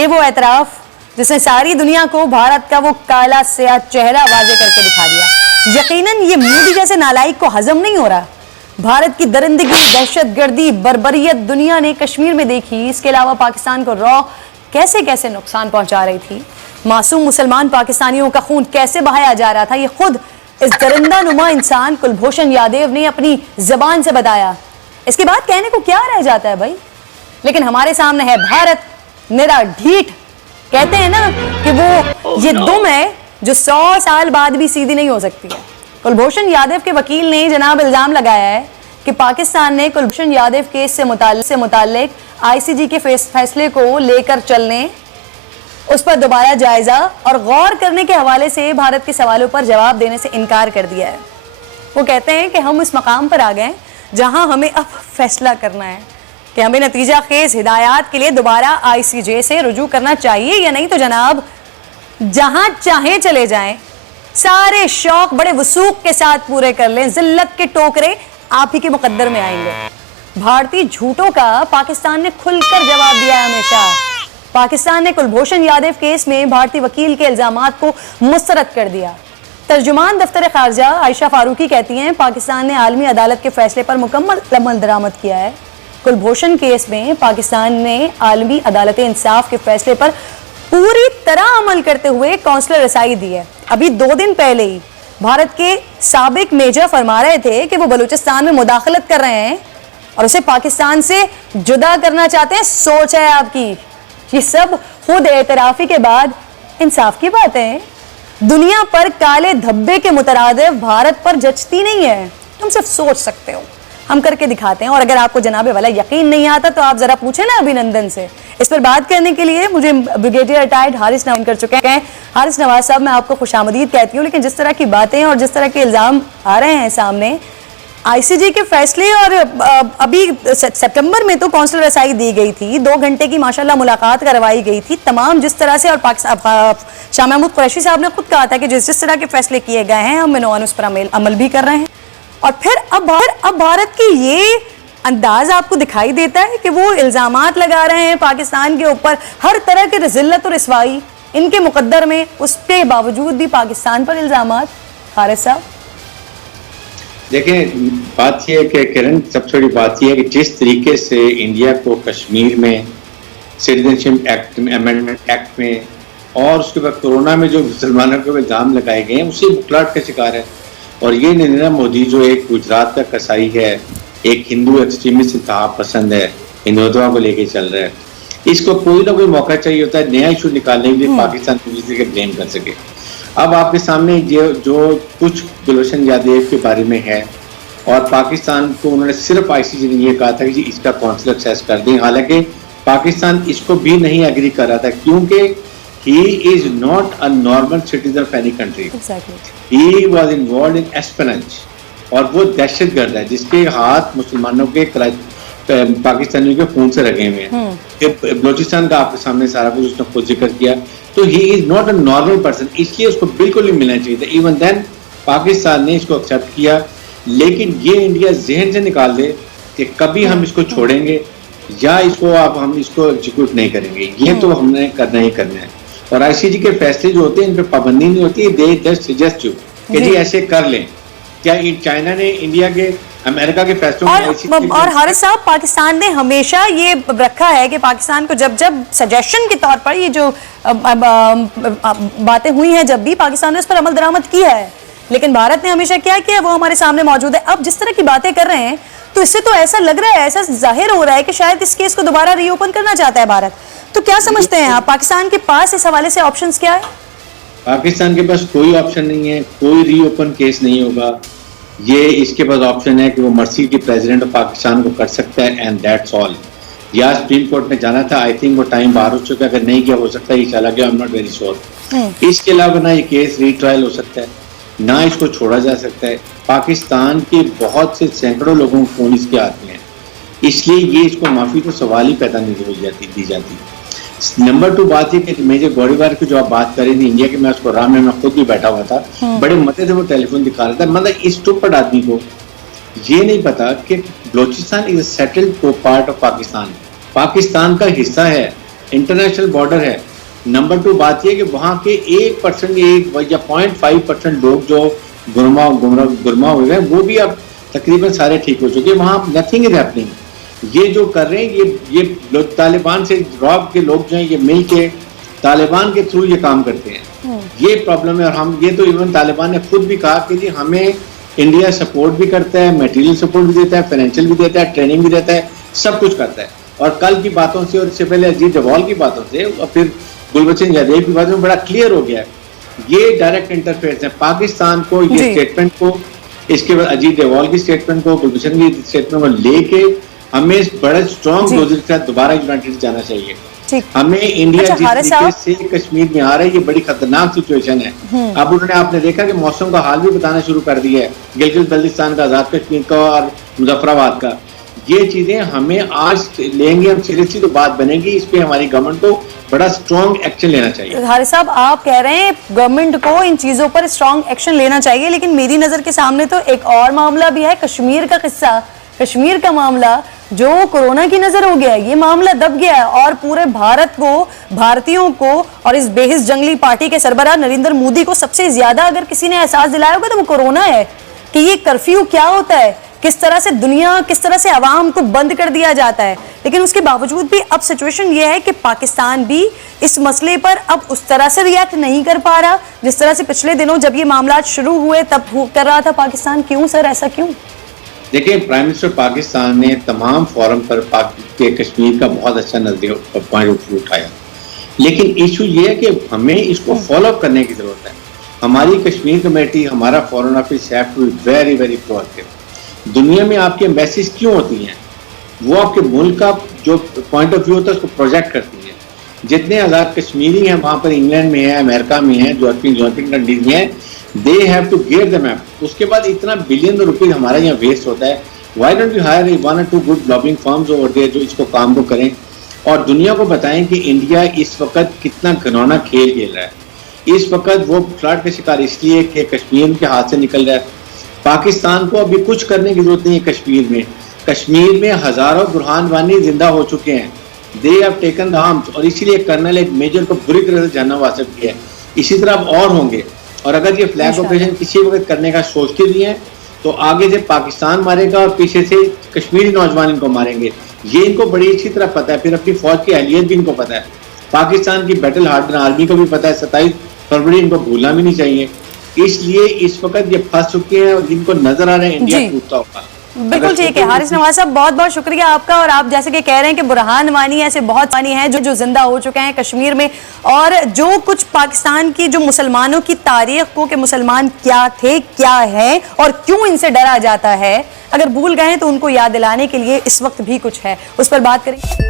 ये वो एतराफ जिसने सारी दुनिया को भारत का वो काला स्याह चेहरा वाजे करके दिखा दिया। यकीनन ये मोदी जैसे नालायक को हजम नहीं हो रहा। भारत की दरिंदगी, दहशतगर्दी, बर्बरियत दुनिया ने कश्मीर में देखी। इसके अलावा पाकिस्तान को रॉ कैसे कैसे नुकसान पहुंचा रही थी, मासूम मुसलमान पाकिस्तानियों का खून कैसे बहाया जा रहा था, ये खुद इस दरिंदा नुमा इंसान कुलभूषण यादव ने अपनी जबान से बताया। इसके बाद कहने को क्या रह जाता है भाई। लेकिन हमारे सामने है भारत निरा ढीठ। कहते हैं ना कि वो ये दुम है जो 100 साल बाद भी सीधी नहीं हो सकती है। कुलभूषण यादव के वकील ने जनाब इल्जाम लगाया है कि पाकिस्तान ने कुलभूषण यादव केस से मुताल्लिक आईसीजे के फैसले को लेकर चलने, उस पर दोबारा जायजा और गौर करने के हवाले से भारत के सवालों पर जवाब देने से इनकार कर दिया है। वो कहते हैं कि हम इस मकाम पर आ गए जहां हमें अब फैसला करना है कि हमें नतीजा खेज हिदायत के लिए दोबारा आईसीजे से रुजू करना चाहिए या नहीं। तो जनाब जहां चाहे चले जाएं, सारे शौक बड़े वसूख के साथ पूरे कर लें, जिल्लत के टोकरे आप ही के मुकद्दर में आएंगे। भारतीय झूठों का पाकिस्तान ने खुलकर जवाब दिया है हमेशा। पाकिस्तान ने कुलभूषण यादव केस में भारतीय वकील के इल्जामात को मुस्तरद कर दिया। तर्जुमान दफ्तर खारजा आयशा फारूकी कहती हैं, पाकिस्तान ने आलमी अदालत के फैसले पर मुकम्मल अमल दरामद किया है। कुलभूषण केस में पाकिस्तान ने आलमी अदालत इंसाफ के फैसले पर पूरी तरह अमल करते हुए कौंसलर रसाई दी है। अभी 2 दिन पहले ही भारत के साबिक मेजर फरमा रहे थे कि वो बलूचिस्तान में मुदाखलत कर रहे हैं और उसे पाकिस्तान से जुदा करना चाहते हैं। सोच है आपकी। ये सब खुद एतराफी के बाद इंसाफ की बातें हैं। दुनिया पर काले धब्बे के मुतरादिफ भारत पर जचती नहीं है। तुम सिर्फ सोच सकते हो, हम करके दिखाते हैं। और अगर आपको जनाबे वाला यकीन नहीं आता तो आप जरा पूछे ना अभिनंदन से। इस पर बात करने के लिए मुझे ब्रिगेडियर रिटायर्ड हारिस नवाज कर चुके हैं। हारिस नवाज साहब, मैं आपको खुशामदीद कहती हूँ, लेकिन जिस तरह की बातें और जिस तरह के इल्जाम आ रहे हैं सामने, आईसीजे के फैसले और अभी सितंबर में तो कौंसलर रसाई दी गई थी, 2 घंटे की माशाल्लाह मुलाकात करवाई गई थी तमाम जिस तरह से। और शाह महमूद कुरैशी साहब ने खुद कहा था कि जिस तरह के फैसले किए गए हैं हम मिनोन उस पर अमल भी कर रहे हैं। और फिर अब भारत की ये अंदाज आपको दिखाई देता है कि वो इल्जामात लगा रहे हैं पाकिस्तान के ऊपर, हर तरह की जिल्लत और रिसवाई इनके मुकद्दर में, उसके बावजूद भी पाकिस्तान पर इल्जामात। हारिस साहब देखें, बात यह है कि किरण, सबसे बड़ी बात यह है कि जिस तरीके से इंडिया को कश्मीर में सिटीजनशिप एक्ट में, अमेंडमेंट एक्ट में और उसके बाद कोरोना में जो मुसलमानों के इल्जाम लगाए गए हैं, उसी बुखलाहट का शिकार है। और ये नरेंद्र मोदी जो एक गुजरात का कसाई है, एक हिंदू एक्सट्रीमिस्ट इंतहा पसंद है, हिंदुत्व को लेके चल रहा है, इसको कोई ना कोई मौका चाहिए होता है नया इशू निकालने के लिए पाकिस्तान को किसी के ब्लेम कर सके। अब आपके सामने जो कुछ कुलभूषण यादव के बारे में है, और पाकिस्तान को उन्होंने सिर्फ आईसीजे ने ये कहा था कि इसका कौंसलर एक्सेस कर दें, हालांकि पाकिस्तान इसको भी नहीं एग्री कर रहा था क्योंकि he is not a normal citizen of any country. Exactly. He was involved in espionage, और वो दहशतगर्द है जिसके हाथ मुसलमानों के पाकिस्तानियों के खून से रखे हुए हैं। बलूचिस्तान का आपके सामने सारा कुछ उसने खुद जिक्र किया। तो he is not a normal person, इसलिए उसको बिल्कुल नहीं मिलना चाहिए था। Even then पाकिस्तान ने इसको एक्सेप्ट किया, लेकिन ये इंडिया जहन से निकाल दे कि कभी हम इसको छोड़ेंगे या इसको हम इसको एग्जीक्यूट नहीं करेंगे, ये तो हमने करना ही करना है। और आईसीजे के फैसले जो होते हैं इन पे पाबंदी नहीं होती, दे जस्ट सजेस्ट यू कि जी ऐसे कर लें। क्या चाइना ने इंडिया के, अमेरिका के फैसलों और हारिस साहब, पाकिस्तान ने हमेशा ये रखा है कि पाकिस्तान को जब सजेशन के तौर पर ये जो बातें हुई हैं, जब भी पाकिस्तान ने उस पर अमल दरामद किया है, लेकिन भारत ने हमेशा क्या किया वो हमारे सामने मौजूद है। अब जिस तरह की बातें कर रहे हैं तो इससे तो ऐसा लग रहा है, ऐसा जाहिर हो रहा है कि शायद इस केस को दोबारा रीओपन करना चाहता है भारत। तो क्या समझते हैं आप, पाकिस्तान के पास इस हवाले से ऑप्शंस क्या है? पाकिस्तान के पास कोई ऑप्शन नहीं है, कोई रीओपन केस नहीं होगा। ये इसके पास ऑप्शन है कि वो मर्सी के प्रेसिडेंट ऑफ पाकिस्तान को कर सकता है, एंड दैट्स ऑल। या सुप्रीम कोर्ट में जाना था, आई थिंक वो टाइम बाहर हो चुका है, अगर नहीं किया हो सकता है ये चला गया, I am not very sure. इसके अलावा ना ये केस रीट्रायल हो सकता है, ना इसको छोड़ा जा सकता है। पाकिस्तान के बहुत से सैकड़ों लोगों को फोन इसके हाथ में है, इसलिए ये इसको माफी तो सवाल ही पैदा नहीं दी जाती। नंबर 2 बात है कि मेजर गोलीबार की जो आप बात कर रही थी इंडिया के, मैं उसको राम में मैं खुद भी बैठा हुआ था, बड़े मजे से वो टेलीफोन दिखा रहा था। मतलब इस टुपड़ आदमी को ये नहीं पता कि Balochistan is settled part of Pakistan, Pakistan का हिस्सा है। इंटरनेशनल बॉर्डर है। नंबर 2 बात यह कि वहाँ के 1% या 0.5% लोग जो गुरमा हुए हैं वो भी अब तकरीबन सारे ठीक हो चुके हैं। वहाँ नथिंग इज हैपनिंग। ये जो कर रहे हैं ये लोग तालिबान से रॉब के लोग जो हैं ये मिल के तालिबान के थ्रू ये काम करते हैं। ये प्रॉब्लम है। और हम ये तो इवन तालिबान ने खुद भी कहा कि जी हमें इंडिया सपोर्ट भी करता है, मटेरियल सपोर्ट भी देता है, फाइनेंशियल भी देता है, ट्रेनिंग भी देता है, सब कुछ करता है। और कल की बातों से और इससे पहले अजीत डोभाल की बातों से और फिर गुलबचन यादव की बातों में बड़ा क्लियर हो गया है ये डायरेक्ट इंटरफेरेंस है। पाकिस्तान को ये स्टेटमेंट को, इसके बाद अजीत डोभाल की स्टेटमेंट को, गुलबचन की स्टेटमेंट को लेके हमें बड़े स्ट्रॉन्ग लॉजिक के साथ दोबारा यूनाइटेड जाना चाहिए। हमें इंडिया जिस तरीके से कश्मीर में आ रहा है ये बड़ी खतरनाक सिचुएशन है। अब उन्होंने आपने देखा कि मौसम का हाल भी बताना शुरू कर दिया है, गिलगित बल्तिस्तान का, आजाद कश्मीर का और मुजफ्फराबाद का। ये चीजें हमें आज लेंगे हम सीरियसली तो बात बनेगी। इस पे हमारी गवर्नमेंट को बड़ा स्ट्रॉन्ग एक्शन लेना चाहिए। हारिस साहब आप कह रहे हैं गवर्नमेंट को इन चीजों पर स्ट्रॉन्ग एक्शन लेना चाहिए, लेकिन मेरी नजर के सामने तो एक और मामला भी है, कश्मीर का किस्सा, कश्मीर का मामला जो कोरोना की नजर हो गया है। ये मामला दब गया है और पूरे भारत को, भारतीयों को और इस बेहिस जंगली पार्टी के सरबराह नरेंद्र मोदी को सबसे ज्यादा अगर किसी ने एहसास दिलाया होगा तो वो कोरोना है कि ये कर्फ्यू क्या होता है, किस तरह से दुनिया, किस तरह से आवाम को बंद कर दिया जाता है। लेकिन उसके बावजूद भी अब सिचुएशन ये है कि पाकिस्तान भी इस मसले पर अब उस तरह से रिएक्ट नहीं कर पा रहा जिस तरह से पिछले दिनों जब ये मामला शुरू हुए तब कर रहा था पाकिस्तान। क्यों सर, ऐसा क्यों? देखिए, प्राइम मिनिस्टर पाकिस्तान ने तमाम फोरम पर कश्मीर का बहुत अच्छा नजरिया पॉइंट उठाया, लेकिन इशू ये है कि हमें इसको फॉलो अप करने की जरूरत है। हमारी कश्मीर कमेटी, हमारा foreign office have to be very very proactive. दुनिया में आपकी एम्बेसीज क्यों होती हैं? वो आपके मुल्क का जो पॉइंट ऑफ व्यू होता है उसको प्रोजेक्ट करती है। जितने आज़ाद कश्मीरी हैं वहाँ पर इंग्लैंड में है, अमेरिका में है, यूरोपियन कंट्रीज में है, they have to get the map. उसके बाद इतना बिलियन रुपीज हमारा यहाँ वेस्ट होता है। Why don't you hire 1 or 2 good lobbying firms over there जो इसको काम को करें और दुनिया को बताएं कि इंडिया इस वक्त कितना घिनौना खेल खेल रहा है। इस वक्त वो फ्लड का शिकार इसलिए कि कश्मीर के हाथ से निकल रहा है। पाकिस्तान को अभी कुछ करने की जरूरत नहीं है। कश्मीर में हजारों बुरहान वानी जिंदा हो चुके हैं। They have taken the arms और इसीलिए कर्नल एक मेजर को बुरी तरह से जानना वाजिब किया है। इसी तरह अब और होंगे। और अगर ये फ्लैग ऑपरेशन किसी वक्त करने का सोचते भी हैं तो आगे से पाकिस्तान मारेगा और पीछे से कश्मीरी नौजवान इनको मारेंगे। ये इनको बड़ी अच्छी तरह पता है। फिर अपनी फौज की अहलियत भी इनको पता है। पाकिस्तान की बैटल हार्डन आर्मी को भी पता है। 27 फरवरी इनको भूलना भी नहीं चाहिए। इसलिए इस वक्त ये फंस चुके हैं और जिनको नजर आ रहे हैं इंडिया टूटता होगा। बिल्कुल ठीक है हारिस नवाज साहब, बहुत बहुत शुक्रिया आपका। और आप जैसे कि कह रहे हैं कि बुरहान वानी ऐसे बहुत वानी हैं जो जिंदा हो चुके हैं कश्मीर में, और जो कुछ पाकिस्तान की जो मुसलमानों की तारीख को कि मुसलमान क्या थे, क्या है और क्यों इनसे डरा जाता है, अगर भूल गए तो उनको याद दिलाने के लिए इस वक्त भी कुछ है, उस पर बात करें।